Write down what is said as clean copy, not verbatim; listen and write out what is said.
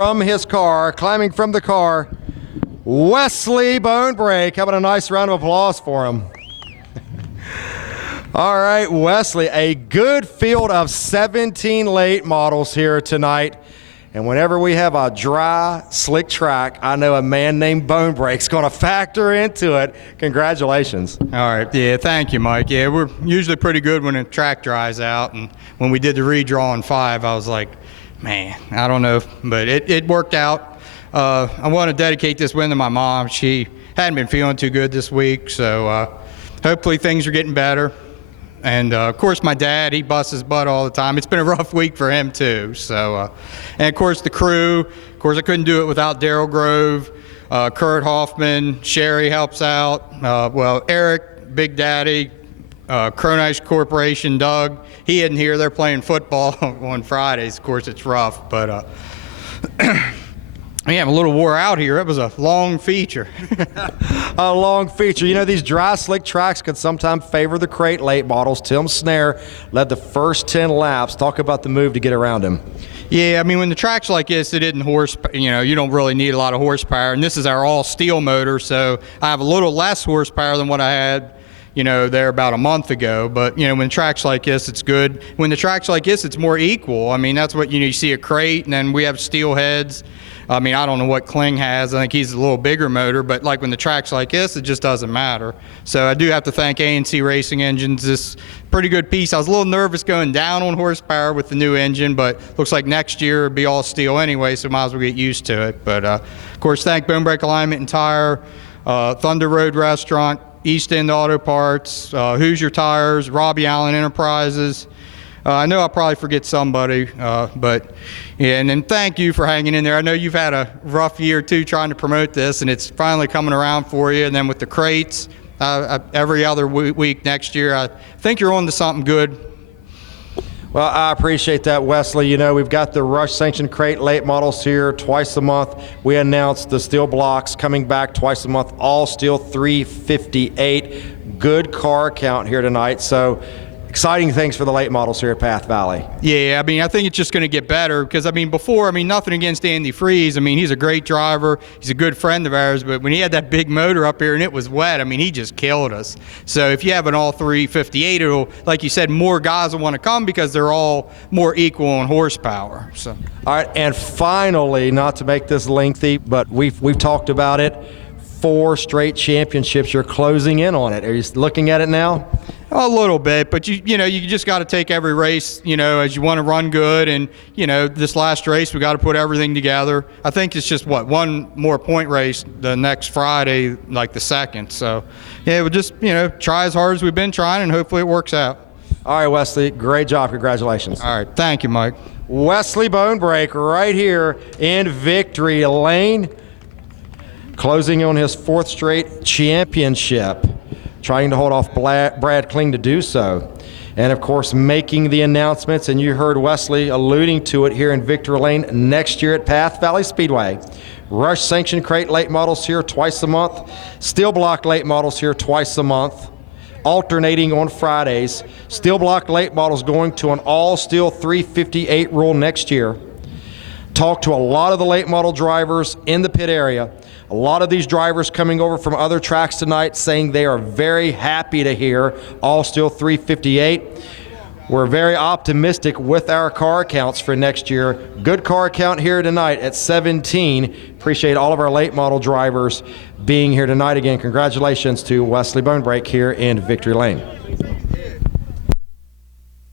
From his car, climbing from the car, Wesley Bonebrake. How about a nice round of applause for him? All right, Wesley, a good field of 17 late models here tonight. And whenever we have a dry, slick track, I know a man named Bonebrake's going to factor into it. Congratulations. All right, yeah, thank you, Mike. Yeah, we're usually pretty good when the track dries out. And when we did the redraw in 5, I was like, man, I don't know, but it worked out. I want to dedicate this win to my mom. She hadn't been feeling too good this week, so hopefully things are getting better. And of course, my dad, he busts his butt all the time. It's been a rough week for him too. So, and of course the crew. Of course, I couldn't do it without Daryl Grove, Kurt Hoffman, Sherry helps out. Well, Eric, Big Daddy, Cronice Corporation, Doug. He isn't here. They're playing football on Fridays. Of course, it's rough, but yeah, I'm a little wore out here. It was a long feature. A long feature. You know, these dry, slick tracks can sometimes favor the crate late models. Tim Snare led the first 10 laps. Talk about the move to get around him. Yeah, I mean, when the track's like this, it isn't you don't really need a lot of horsepower. And this is our all-steel motor, so I have a little less horsepower than what I had, there about a month ago. But, when the track's like this, it's good. When the track's like this, it's more equal. I mean, that's what, you see a crate, and then we have steel heads. I mean, I don't know what Kling has. I think he's a little bigger motor, but like when the track's like this, it just doesn't matter. So I do have to thank A&C Racing Engines. This pretty good piece. I was a little nervous going down on horsepower with the new engine, but looks like next year it'll be all steel anyway, so might as well get used to it. But of course, thank Bonebrake Alignment and Tire, Thunder Road Restaurant, East End Auto Parts, Hoosier Tires, Robbie Allen Enterprises. I know I'll probably forget somebody, but yeah, and then thank you for hanging in there. I know you've had a rough year too trying to promote this, and it's finally coming around for you. And then with the crates, every other week next year, I think you're on to something good. Well, I appreciate that, Wesley. We've got the Rush Sanctioned Crate late models here twice a month. We announced the steel blocks coming back twice a month, all steel 358. Good car count here tonight. So exciting things for the late models here at Path Valley. Yeah, I mean, I think it's just going to get better because, before, nothing against Andy Freeze. He's a great driver. He's a good friend of ours, but when he had that big motor up here and it was wet, he just killed us. So if you have an all 358, it'll, like you said, more guys will want to come because they're all more equal on horsepower. So. All right, and finally, not to make this lengthy, but we've talked about it, 4 straight championships. You're closing in on it. Are you looking at it now? A little bit, but you just got to take every race, as you want to run good. And, this last race, we got to put everything together. I think it's just, one more point race the next Friday, like the 2nd. So, yeah, we'll just, try as hard as we've been trying, and hopefully it works out. All right, Wesley, great job. Congratulations. All right, thank you, Mike. Wesley Bonebrake right here in victory lane, closing on his 4th straight championship, trying to hold off Brad Kling to do so. And of course, making the announcements, and you heard Wesley alluding to it here in Victory Lane next year at Path Valley Speedway. Rush Sanctioned Crate late models here twice a month. Steel block late models here twice a month, alternating on Fridays. Steel block late models going to an all-steel 358 rule next year. Talked to a lot of the late model drivers in the pit area. A lot of these drivers coming over from other tracks tonight saying they are very happy to hear all steel 358. We're very optimistic with our car counts for next year. Good car count here tonight at 17. Appreciate all of our late model drivers being here tonight. Again, congratulations to Wesley Bonebrake here in Victory Lane.